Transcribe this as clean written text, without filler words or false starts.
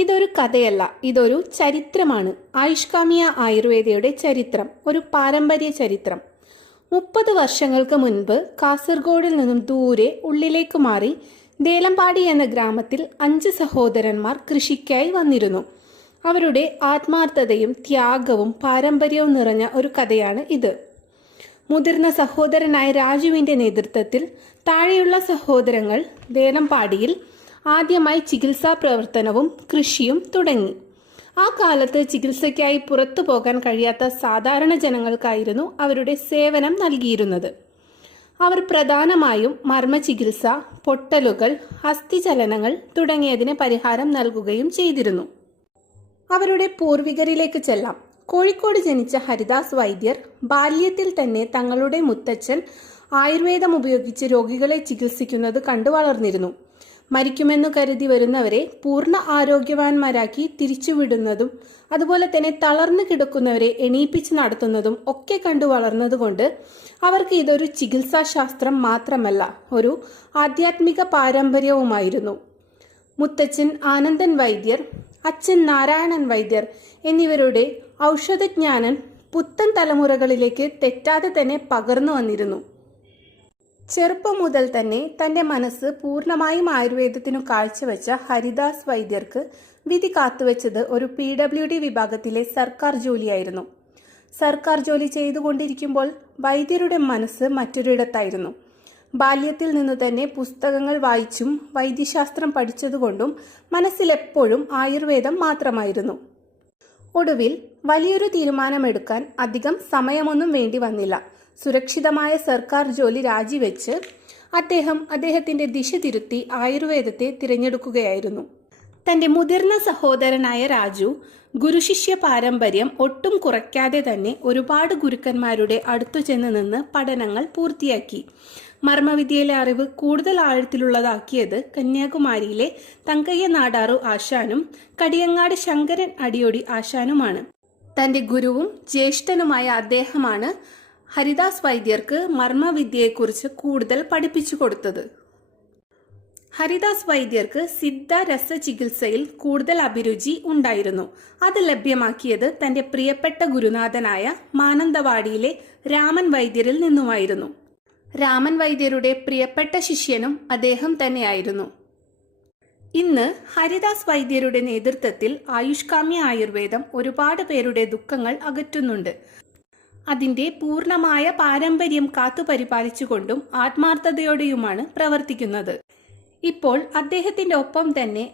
ഇതൊരു കഥയല്ല, ഇതൊരു ചരിത്രമാണ്. ആയുഷ്കാമിയ ആയുർവേദയുടെ ചരിത്രം, ഒരു പാരമ്പര്യ ചരിത്രം. 30 വർഷങ്ങൾക്ക് മുൻപ് കാസർഗോഡിൽ നിന്നും ദൂരെ ഉള്ളിലേക്ക് മാറി ദേലമ്പാടി എന്ന ഗ്രാമത്തിൽ 5 സഹോദരന്മാർ കൃഷിക്കായി വന്നിരുന്നു. അവരുടെ ആത്മാർത്ഥതയും ത്യാഗവും പാരമ്പര്യവും നിറഞ്ഞ ഒരു കഥയാണ് ഇത്. മുതിർന്ന സഹോദരനായ രാജുവിൻ്റെ നേതൃത്വത്തിൽ താഴെയുള്ള സഹോദരങ്ങൾ ദേലമ്പാടിയിൽ ആദ്യമായി ചികിത്സാ പ്രവർത്തനവും കൃഷിയും തുടങ്ങി. ആ കാലത്ത് ചികിത്സയ്ക്കായി പുറത്തു പോകാൻ കഴിയാത്ത സാധാരണ ജനങ്ങൾക്കായിരുന്നു അവരുടെ സേവനം നൽകിയിരുന്നത്. അവർ പ്രധാനമായും മർമ്മ ചികിത്സ, പൊട്ടലുകൾ, അസ്ഥിചലനങ്ങൾ തുടങ്ങിയതിന് പരിഹാരം നൽകുകയും ചെയ്തിരുന്നു. അവരുടെ പൂർവികരിലേക്ക് ചെല്ലാം. കോഴിക്കോട് ജനിച്ച ഹരിദാസ് വൈദ്യർ ബാല്യത്തിൽ തന്നെ തങ്ങളുടെ മുത്തച്ഛൻ ആയുർവേദം ഉപയോഗിച്ച് രോഗികളെ ചികിത്സിക്കുന്നത് കണ്ടു വളർന്നിരുന്നു. മരിക്കുമെന്നു കരുതി വരുന്നവരെ പൂർണ്ണ ആരോഗ്യവാന്മാരാക്കി തിരിച്ചുവിടുന്നതും അതുപോലെ തന്നെ തളർന്നു കിടക്കുന്നവരെ എണീപ്പിച്ച് നടത്തുന്നതും ഒക്കെ കണ്ടു വളർന്നതുകൊണ്ട് അവർക്ക് ഇതൊരു ചികിത്സാശാസ്ത്രം മാത്രമല്ല, ഒരു ആധ്യാത്മിക പാരമ്പര്യവുമായിരുന്നു. മുത്തച്ഛൻ ആനന്ദൻ വൈദ്യർ, അച്ഛൻ നാരായണൻ വൈദ്യർ എന്നിവരുടെ ഔഷധജ്ഞാനം പുത്തൻ തലമുറകളിലേക്ക് തെറ്റാതെ തന്നെ പകർന്നു വന്നിരുന്നു. ചെറുപ്പം മുതൽ തന്നെ തൻ്റെ മനസ്സ് പൂർണ്ണമായും ആയുർവേദത്തിനു കാഴ്ചവെച്ച ഹരിദാസ് വൈദ്യർക്ക് വിധി കാത്തുവെച്ചത് ഒരു PWD വിഭാഗത്തിലെ സർക്കാർ ജോലിയായിരുന്നു. സർക്കാർ ജോലി ചെയ്തുകൊണ്ടിരിക്കുമ്പോൾ വൈദ്യരുടെ മനസ്സ് മറ്റൊരിടത്തായിരുന്നു. ബാല്യത്തിൽ നിന്നു തന്നെ പുസ്തകങ്ങൾ വായിച്ചും വൈദ്യശാസ്ത്രം പഠിച്ചതുകൊണ്ടും മനസ്സിലെപ്പോഴും ആയുർവേദം മാത്രമായിരുന്നു. ഒടുവിൽ വലിയൊരു തീരുമാനമെടുക്കാൻ അധികം സമയമൊന്നും വേണ്ടി വന്നില്ല. സുരക്ഷിതമായ സർക്കാർ ജോലി രാജിവെച്ച് അദ്ദേഹത്തിൻ്റെ ദിശ തിരുത്തി ആയുർവേദത്തെ തിരഞ്ഞെടുക്കുകയായിരുന്നു. തൻ്റെ മുതിർന്ന സഹോദരനായ രാജു ഗുരുശിഷ്യ പാരമ്പര്യം ഒട്ടും കുറയ്ക്കാതെ തന്നെ ഒരുപാട് ഗുരുക്കന്മാരുടെ അടുത്തു ചെന്ന് നിന്ന് പഠനങ്ങൾ പൂർത്തിയാക്കി. മർമ്മവിദ്യയിലെ അറിവ് കൂടുതൽ ആഴത്തിലുള്ളതാക്കിയത് കന്യാകുമാരിയിലെ തങ്കയ്യ നാടാറു ആശാനും കടിയങ്ങാട് ശങ്കരൻ അടിയോടി ആശാനുമാണ്. തൻ്റെ ഗുരുവും ജ്യേഷ്ഠനുമായ അദ്ദേഹമാണ് ഹരിദാസ് വൈദ്യർക്ക് മർമ്മവിദ്യയെക്കുറിച്ച് കൂടുതൽ പഠിപ്പിച്ചു കൊടുത്തത്. ഹരിദാസ് വൈദ്യർക്ക് സിദ്ധ രസ ചികിത്സയിൽ കൂടുതൽ അഭിരുചി ഉണ്ടായിരുന്നു. അത് ലഭ്യമാക്കിയത് തൻ്റെ പ്രിയപ്പെട്ട ഗുരുനാഥനായ മാനന്തവാടിയിലെ രാമൻ വൈദ്യരിൽ നിന്നുമായിരുന്നു. രാമൻ വൈദ്യരുടെ പ്രിയപ്പെട്ട ശിഷ്യനും അദ്ദേഹം തന്നെയായിരുന്നു. ഇന്ന് ഹരിദാസ് വൈദ്യരുടെ നേതൃത്വത്തിൽ ആയുഷ്കാമ്യ ആയുർവേദം ഒരുപാട് പേരുടെ ദുഃഖങ്ങൾ അകറ്റുന്നുണ്ട്. അതിൻ്റെ പൂർണ്ണമായ പാരമ്പര്യം കാത്തുപരിപാലിച്ചുകൊണ്ടും ആത്മാർത്ഥതയോടെയുമാണ് പ്രവർത്തിക്കുന്നത്. ഇപ്പോൾ അദ്ദേഹത്തിൻ്റെ ഒപ്പം തന്നെ